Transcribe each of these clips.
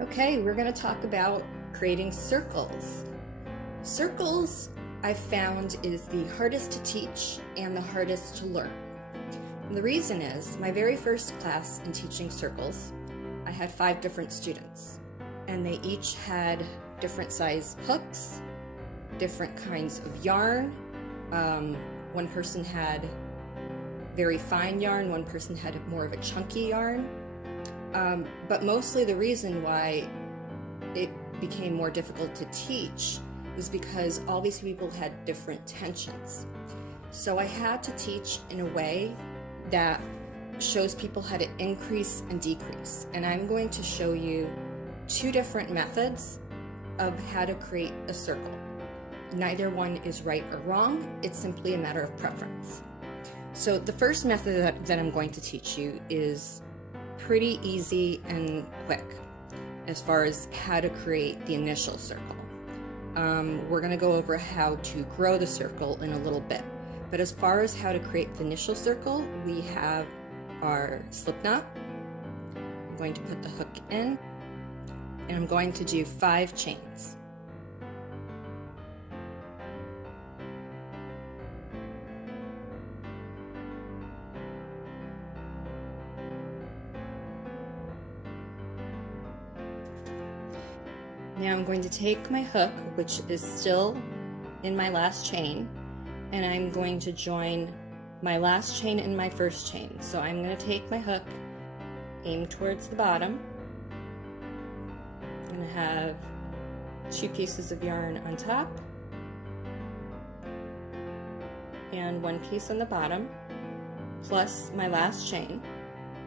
Okay, we're going to talk about creating circles. Circles, I've found, is the hardest to teach and the hardest to learn. And the reason is, my very first class in teaching circles, I had 5 different students, and they each had different size hooks, different kinds of yarn. One person had very fine yarn, one person had more of a chunky yarn. But mostly the reason why it became more difficult to teach was because all these people had different tensions. So I had to teach in a way that shows people how to increase and decrease. And I'm going to show you 2 different methods of how to create a circle. Neither one is right or wrong, it's simply a matter of preference. So the first method that I'm going to teach you is pretty easy and quick as far as how to create the initial circle. We're going to go over how to grow the circle in a little bit, but as far as how to create the initial circle, we have our slip knot. I'm going to put the hook in, and I'm going to do 5 chains. Now I'm going to take my hook, which is still in my last chain, and I'm going to join my last chain and my first chain. So I'm going to take my hook, aim towards the bottom. I'm going to have 2 pieces of yarn on top and 1 piece on the bottom, plus my last chain.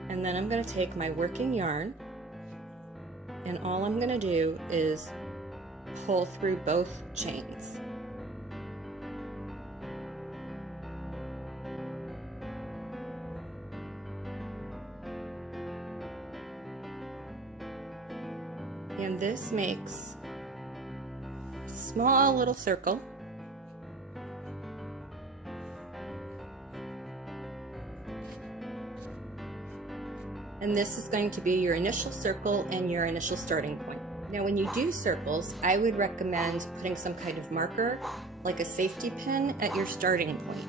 And then I'm going to take my working yarn, and all I'm going to do is pull through both chains. And this makes a small little circle. And this is going to be your initial circle and your initial starting point. Now when you do circles, I would recommend putting some kind of marker, like a safety pin, at your starting point.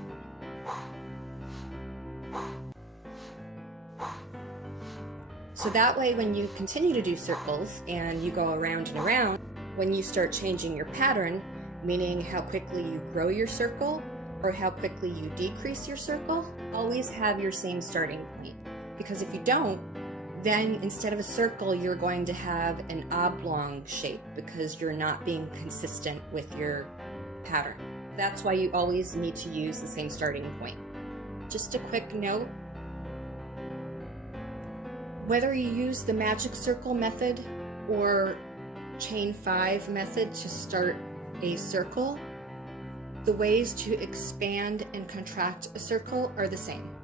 So that way when you continue to do circles and you go around and around, when you start changing your pattern, meaning how quickly you grow your circle or how quickly you decrease your circle, always have your same starting point. Because if you don't, then instead of a circle, you're going to have an oblong shape because you're not being consistent with your pattern. That's why you always need to use the same starting point. Just a quick note, whether you use the magic circle method or chain 5 method to start a circle, the ways to expand and contract a circle are the same.